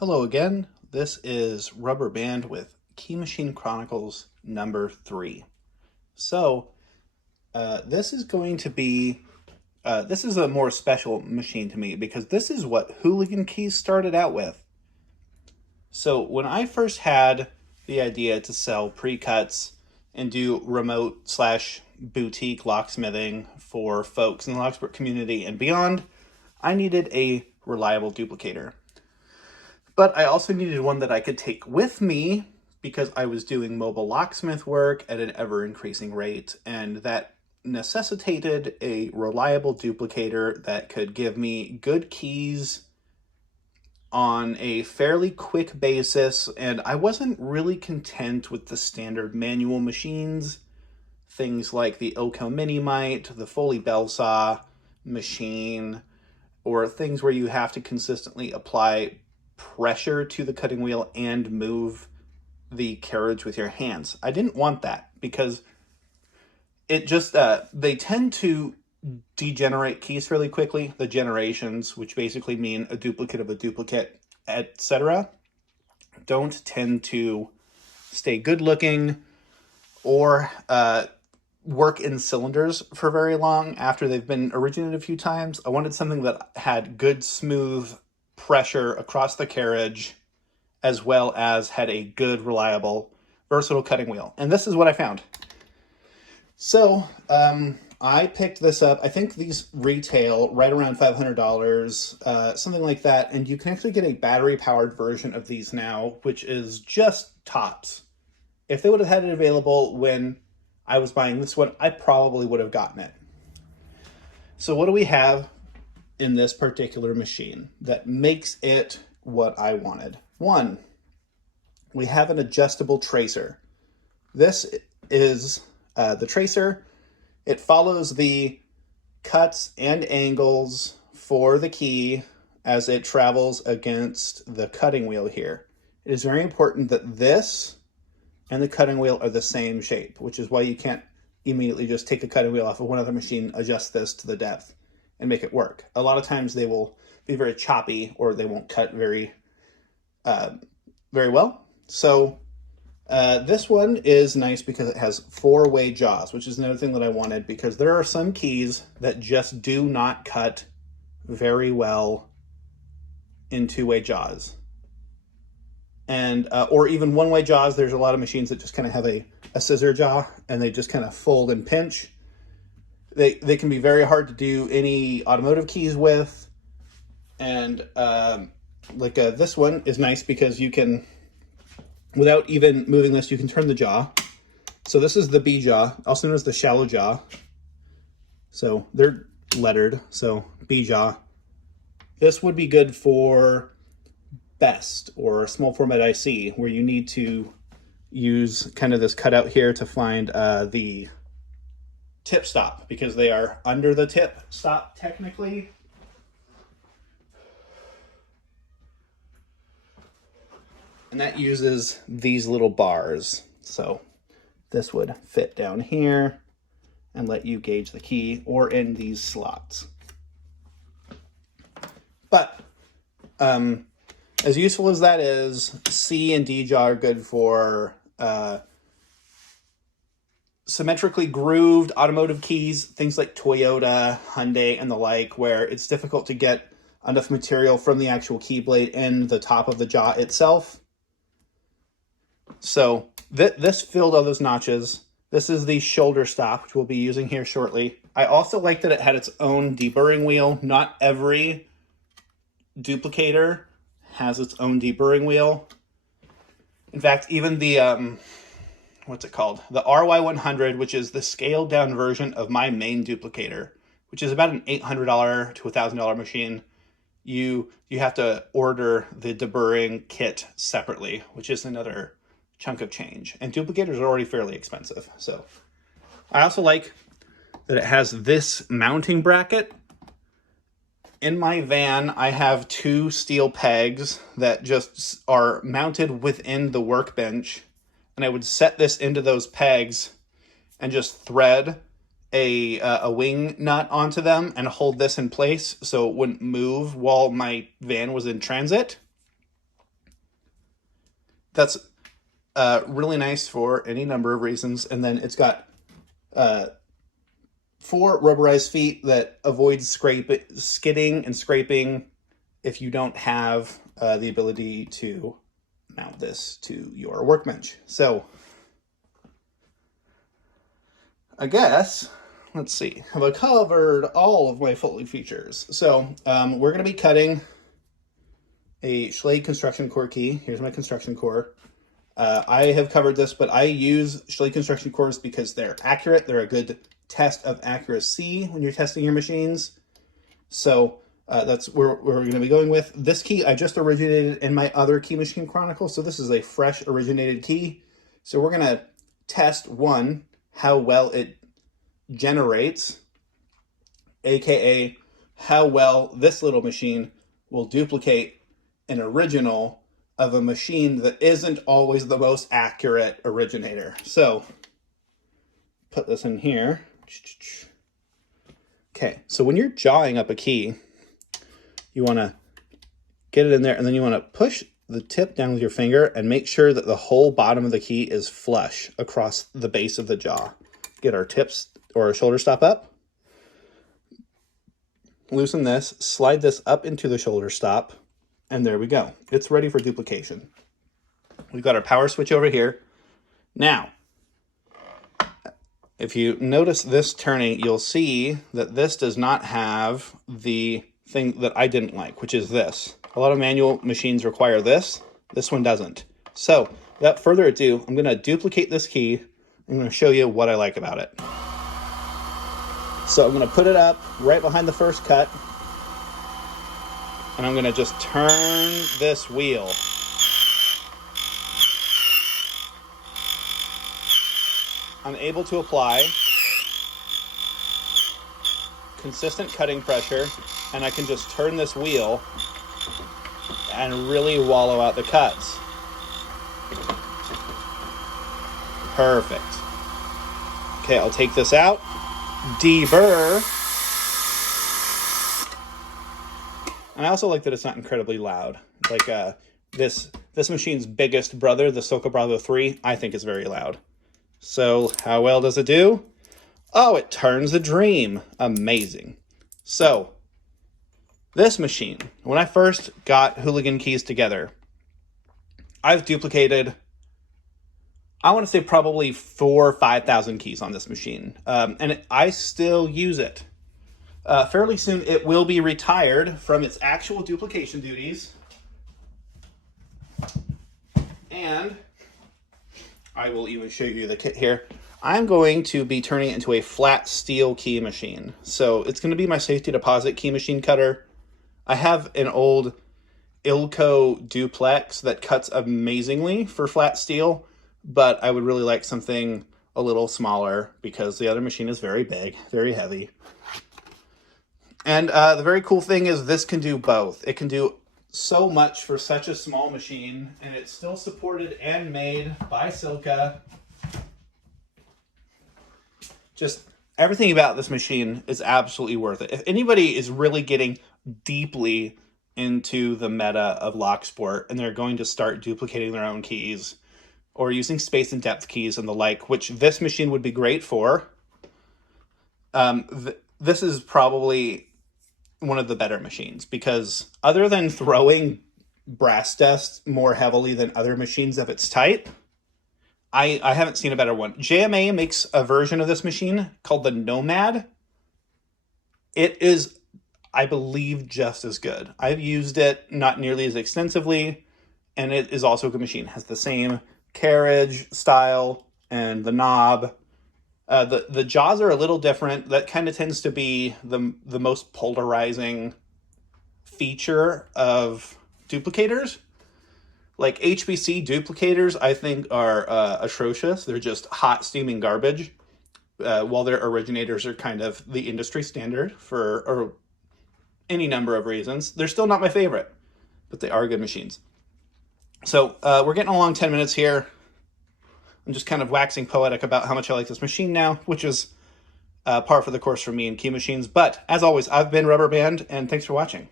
Hello again. This is Rubber Band with Key Machine Chronicles number 3. So, this is going to be, this is a more special machine to me because this is what Hooligan Keys started out with. So, when I first had the idea to sell pre-cuts and do remote/boutique locksmithing for folks in the locksmith community and beyond, I needed a reliable duplicator. But I also needed one that I could take with me because I was doing mobile locksmith work at an ever-increasing rate, and that necessitated a reliable duplicator that could give me good keys on a fairly quick basis, and I wasn't really content with the standard manual machines, things like the Ilco Mini-Mite, the Foley Bell Saw machine, or things where you have to consistently apply pressure to the cutting wheel and move the carriage with your hands. I didn't want that because it just, they tend to degenerate keys fairly quickly. The generations, which basically mean a duplicate of a duplicate, etc., don't tend to stay good looking or work in cylinders for very long after they've been originated a few times. I wanted something that had good, smooth pressure across the carriage, as well as had a good, reliable, versatile cutting wheel. And this is what I found. So I picked this up. I think these retail right around $500, something like that. And you can actually get a battery-powered version of these now, which is just tops. If they would have had it available when I was buying this one, I probably would have gotten it. So what do we have in this particular machine that makes it what I wanted? One, we have an adjustable tracer. This is the tracer. It follows the cuts and angles for the key as it travels against the cutting wheel here. It is very important that this and the cutting wheel are the same shape, which is why you can't immediately just take the cutting wheel off of one other machine, adjust this to the depth, and make it work. A lot of times they will be very choppy or they won't cut very well. So this one is nice because it has 4-way jaws, which is another thing that I wanted because there are some keys that just do not cut very well in 2-way jaws. And or even 1-way jaws. There's a lot of machines that just kind of have a scissor jaw and they just kind of fold and pinch. They can be very hard to do any automotive keys with. And this one is nice because you can, without even moving this, you can turn the jaw. So this is the B jaw, also known as the shallow jaw. So they're lettered, so B jaw. This would be good for best or small format IC, where you need to use kind of this cutout here to find the tip stop, because they are under the tip stop technically. And that uses these little bars. So this would fit down here and let you gauge the key, or in these slots. But as useful as that is, C and D jaw are good for symmetrically grooved automotive keys, things like Toyota, Hyundai, and the like, where it's difficult to get enough material from the actual key blade in the top of the jaw itself. So this filled all those notches. This is the shoulder stop, which we'll be using here shortly. I also like that it had its own deburring wheel. Not every duplicator has its own deburring wheel. In fact, even the what's it called? The RY100, which is the scaled down version of my main duplicator, which is about an $800 to $1,000 machine. You have to order the deburring kit separately, which is another chunk of change. And duplicators are already fairly expensive. So I also like that it has this mounting bracket. In my van, I have 2 steel pegs that just are mounted within the workbench. And I would set this into those pegs and just thread a wing nut onto them and hold this in place so it wouldn't move while my van was in transit. That's really nice for any number of reasons. And then it's got 4 rubberized feet that avoid skidding and scraping if you don't have the ability to mount this to your workbench. So I guess, let's see, have I covered all of my Foley features? So we're going to be cutting a Schlage construction core key. Here's my construction core. I have covered this, but I use Schlage construction cores because they're accurate. They're a good test of accuracy when you're testing your machines. So that's where we're going to be going with. This key I just originated in my other Key Machine Chronicles, so this is a fresh originated key. So we're going to test, one, how well it generates, aka how well this little machine will duplicate an original of a machine that isn't always the most accurate originator. So put this in here. Okay, so when you're jawing up a key, you want to get it in there, and then you want to push the tip down with your finger and make sure that the whole bottom of the key is flush across the base of the jaw. Get our tips or our shoulder stop up. Loosen this, slide this up into the shoulder stop, and there we go. It's ready for duplication. We've got our power switch over here. Now, if you notice this turning, you'll see that this does not have the thing that I didn't like, which is this. A lot of manual machines require this. This one doesn't. So, without further ado, I'm going to duplicate this key. I'm going to show you what I like about it. So I'm going to put it up right behind the first cut. And I'm going to just turn this wheel. I'm able to apply consistent cutting pressure, and I can just turn this wheel and really wallow out the cuts. Perfect. Okay, I'll take this out, deburr. And I also like that it's not incredibly loud. Like this machine's biggest brother, the Silca Bravo 3, I think is very loud. So how well does it do? Oh, it turns a dream. Amazing. So this machine, when I first got Hooligan keys together, I've duplicated, I want to say probably 4,000 or 5,000 keys on this machine. And I still use it. Fairly soon it will be retired from its actual duplication duties. And I will even show you the kit here. I'm going to be turning it into a flat steel key machine. So it's going to be my safety deposit key machine cutter. I have an old Ilco duplex that cuts amazingly for flat steel, but I would really like something a little smaller because the other machine is very big, very heavy. And the very cool thing is this can do both. It can do so much for such a small machine, and it's still supported and made by Silca. Just everything about this machine is absolutely worth it. If anybody is really getting deeply into the meta of lock sport and they're going to start duplicating their own keys or using space and depth keys and the like, which this machine would be great for, this is probably one of the better machines, because other than throwing brass dust more heavily than other machines of its type, I haven't seen a better one. JMA makes a version of this machine called the Nomad. It is, I believe, just as good. I've used it not nearly as extensively, and it is also a good machine. It has the same carriage style and the knob. The jaws are a little different. That kind of tends to be the most polarizing feature of duplicators. Like HBC duplicators, I think, are atrocious. They're just hot, steaming garbage, while their originators are kind of the industry standard for any number of reasons. They're still not my favorite, but they are good machines. So we're getting along 10 minutes here. I'm just kind of waxing poetic about how much I like this machine now, which is par for the course for me and key machines. But as always, I've been Rubber Band, and thanks for watching.